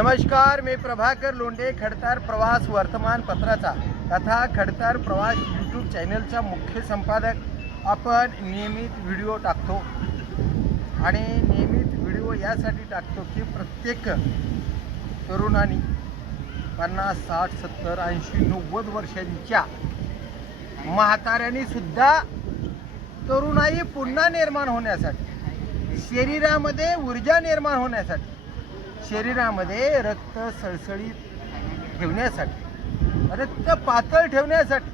नमस्कार, मी प्रभाकर लोंढे, खडतार प्रवास वर्तमानपत्राचा तथा खडतार प्रवास यूट्यूब चॅनलचा मुख्य संपादक। आपण नियमित व्हिडिओ टाकतो आणि नियमित व्हिडिओ यासाठी टाकतो की प्रत्येक तरुणांनी 50, 60, 70, 80, 90 वर्षांच्या म्हाताऱ्यांनी सुद्धा तरुणाई पुन्हा निर्माण होण्यासाठी, शरीरामध्ये ऊर्जा निर्माण होण्यासाठी, शरीरामध्ये रक्त सळसळीत ठेवण्यासाठी, रक्त पातळ ठेवण्यासाठी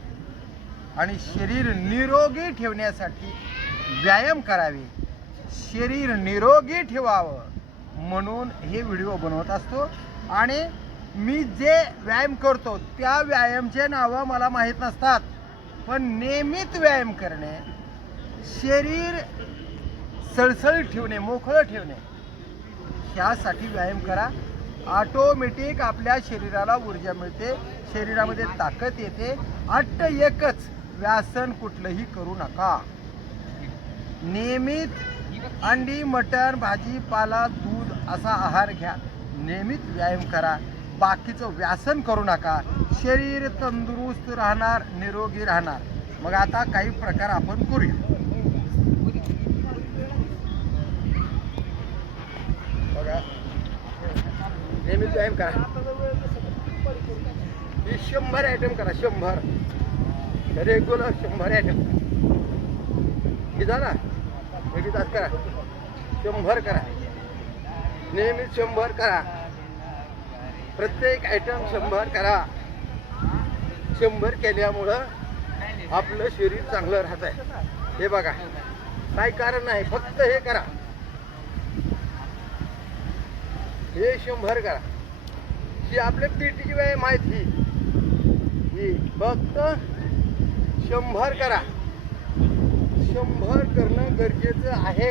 आणि शरीर निरोगी ठेवण्यासाठी व्यायाम करावे, शरीर निरोगी ठेवावं म्हणून हे व्हिडिओ बनवत असतो। आणि मी जे व्यायाम करतो त्या व्यायामाचे नावं मला माहीत नसतात, पण नियमित व्यायाम करणे, शरीर सळसळीत ठेवणे, मोकळं ठेवणे, ह्यासाठी व्यायाम करा। ऑटोमॅटिक आपल्या शरीराला ऊर्जा मिळते, शरीरामध्ये ताकद येते। अट्ट एकच, व्यासन कुठलंही करू नका। नियमित अंडी, मटण, भाजी, पाला, दूध असा आहार घ्या, नियमित व्यायाम करा, बाकीचं व्यासन करू नका। शरीर तंदुरुस्त राहणार, निरोगी राहणार। मग आता काही प्रकार आपण करूया। बघा, नियमित व्यायाम करा, ही 100 आयटम करा, 100 रेग्युलर 100 आयटम ना, एक तास करा, 100 करा, नियमित 100 करा, प्रत्येक आयटम 100 करा। 100 केल्यामुळं आपलं शरीर चांगलं राहत आहे। हे बघा, काय कारण नाही, फक्त हे करा, हे 100 करा। ही आपल्या पीटीची व्यायाम आहेत, ही फक्त 100 करा। 100 करणं गरजेचं आहे,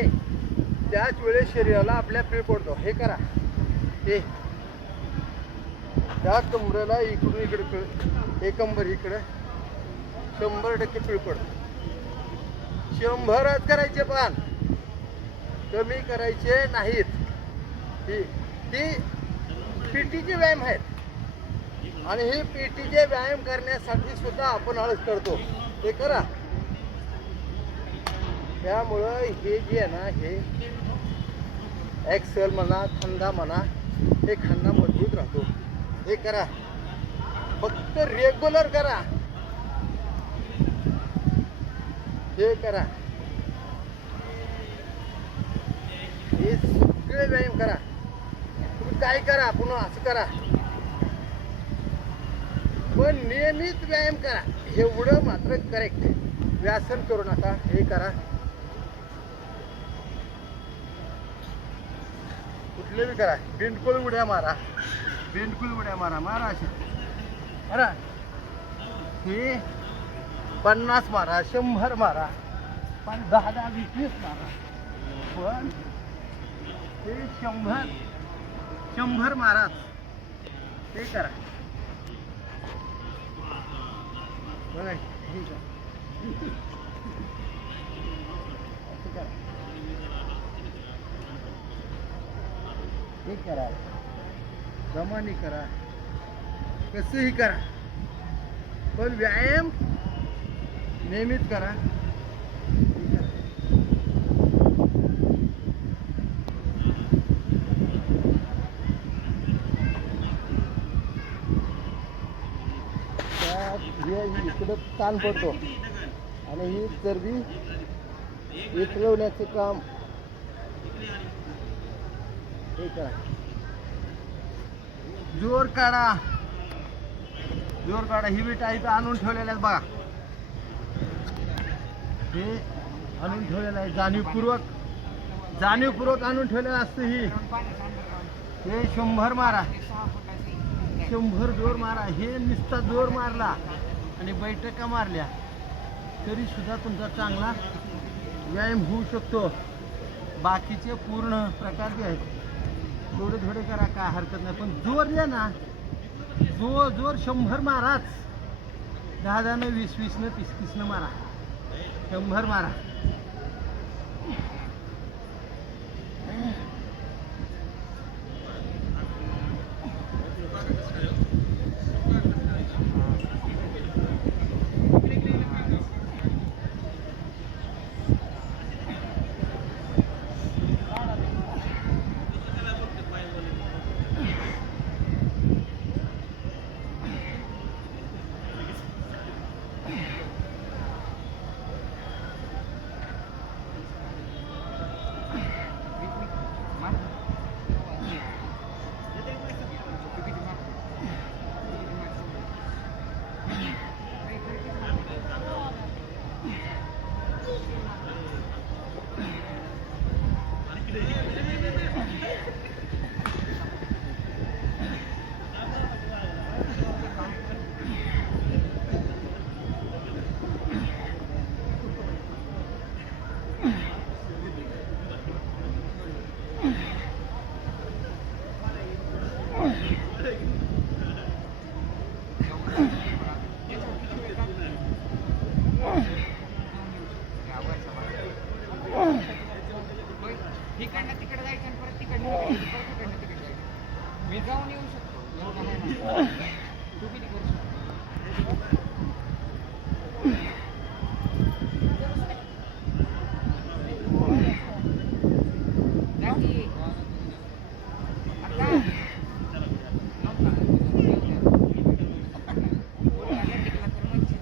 त्याच वेळेस शरीराला आपल्या पीळ पडतो। हे करा, हे त्या कमरेला इकडून इकडे पीळ, हे कंबर इकडं 100% पीळ पडतो। 100च करायचे, पण कमी करायचे नाहीत। ही पीटीचे व्यायाम आहेत आणि हे पीटीचे व्यायाम करण्यासाठी सुद्धा आपण आळस करतो। हे करा, त्यामुळं हे जे आहे ना, हे एक्सेल म्हणा, खांदा म्हणा, हे खांदा मजबूत राहतो। हे करा, फक्त रेग्युलर करा, हे करा, हे सगळे व्यायाम करा। तुम्ही काय करा, पुन्हा असं करा, पण नियमित व्यायाम करा, एवढं मात्र करेक्ट। व्यासन करू नका, हे करा, कुठले बी करा, बिंडकुल उड्या मारा, बिंडकुल उड्या मारा, मारा असे मारा, हे 50 मारा, 100 मारा, पण 10, 20 मारा, पण हे 100 मारा, ते करा। बघा, हे करा, असं करा, हे करा, दमाने करा, कसंही करा, पण व्यायाम नियमित करा। इकडं ताण पडतो आणि ही चरबी उचलवण्याचं काम हे करा। जोर काढा, जोर काढा, ही विटा इथं आणून ठेवलेल्या आहेत बघा, हे आणून ठेवलेलं आहे, जाणीवपूर्वक आणून ठेवलेलं असतं। हे 100 मारा, 100 जोर मारा। हे नुसता जोर मारला आणि बैठका मारल्या तरी सुद्धा तुमचा चांगला व्यायाम होऊ शकतो। बाकीचे पूर्ण प्रकार जे आहेत थोडे थोडे करा, काय हरकत नाही, पण जोर द्या ना, जोर 100 माराच, 10 न 20 न 30 न मारा, 100 मारा। तिकडनं तिकडे जायचं आणि परत तिकडनं तिकडनं तिकडे जायचं. मी जाऊन येऊ शकतो, एवढं नाही मला. तू किती करू शकतो? जा की. आता पोटाला टिकला तर मच्छी.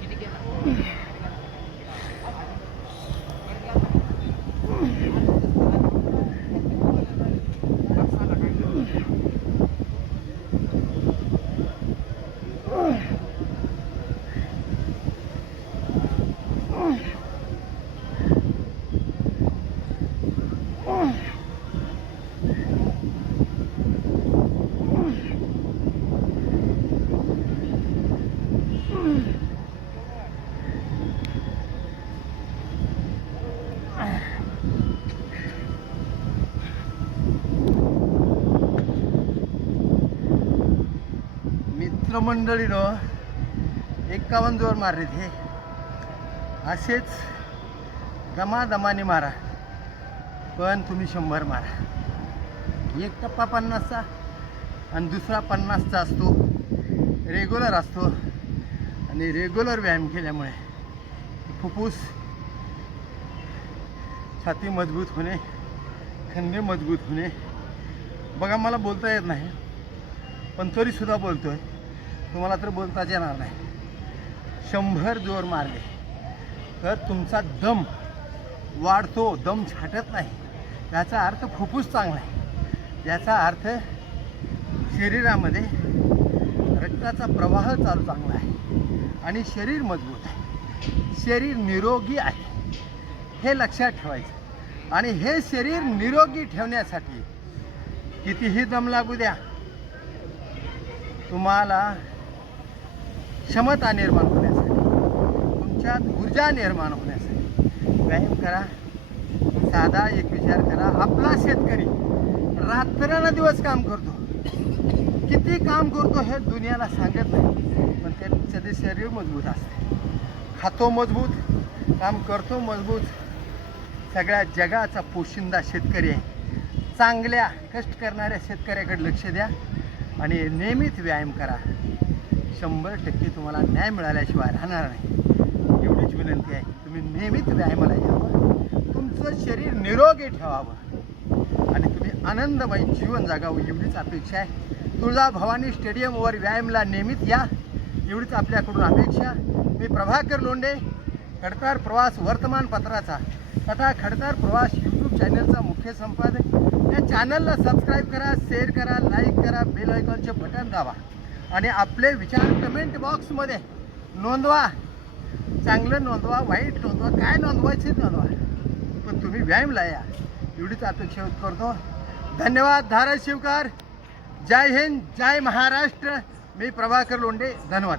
किती केलं? मित्रमंडळीनं 51 जोर मारले ते असेच दमादमाने मारा, पण तुम्ही 100 मारा. एक टप्पा 50चा आणि दुसरा 50चा असतो, रेग्युलर असतो. आणि रेग्युलर व्यायाम केल्यामुळे फुफ्फुस, छाती मजबूत होणे, खंदे मजबूत होणे. बघा, मला बोलता येत नाही, पण तरीसुद्धा बोलतो आहे. तुम्हाला तर बोलताच येणार नाही. 100 जोर मारले तर तुमचा दम वाढतो, दम छाटत नाही. याचा अर्थ फुफ्फुस चांगला आहे. याचा अर्थ शरीरामध्ये रक्ताचा प्रवाह चांगला आहे आणि शरीर मजबूत आहे, शरीर निरोगी आहे. हे लक्षात ठेवायचं. आणि हे शरीर निरोगी ठेवण्यासाठी कितीही दम लागू द्या, तुम्हाला क्षमता निर्माण होण्यासाठी, तुमच्यात ऊर्जा निर्माण होण्यासाठी व्यायाम करा. साधा एक विचार करा, आपला शेतकरी रात्रन दिवस काम करतो, किती काम करतो हे दुनियाला सांगत नाही, पण त्याचे शरीर मजबूत असते. खातो मजबूत, काम करतो मजबूत. सगळ्या जगाचा पोशिंदा शेतकरी आहे. चांगल्या कष्ट करणाऱ्या शेतकऱ्याकडे लक्ष द्या आणि नियमित व्यायाम करा. 100% तुम्हाला न्याय मिळाल्याशिवाय राहणार नाही. एवढीच विनंती आहे, तुम्ही नियमित व्यायामाला यावं, तुमचं शरीर निरोगी ठेवावं आणि तुम्ही आनंदमय जीवन जगावं, एवढीच अपेक्षा आहे. तुळजाभवानी स्टेडियमवर व्यायामाला नियमित या, एवढीच आपल्याकडून अपेक्षा. मी प्रभाकर लोंढे, खडतर प्रवास वर्तमानपत्राचा तथा खडतर प्रवास यूट्यूब चॅनलचा मुख्य संपादक. या चॅनलला सबस्क्राईब करा, शेअर करा, लाईक करा, बेल आयकॉनचे बटन दाबा आणि आपले विचार कमेंट बॉक्समध्ये नोंदवा. चांगलं नोंदवा, वाईट नोंदवा, काय नोंदवायचे नोंदवा, पण तुम्ही व्यायामला या, एवढीच अपेक्षा करतो. धन्यवाद. धाराशिवकर, जय हिंद, जय महाराष्ट्र. मी प्रभाकर लोंढे, धन्यवाद.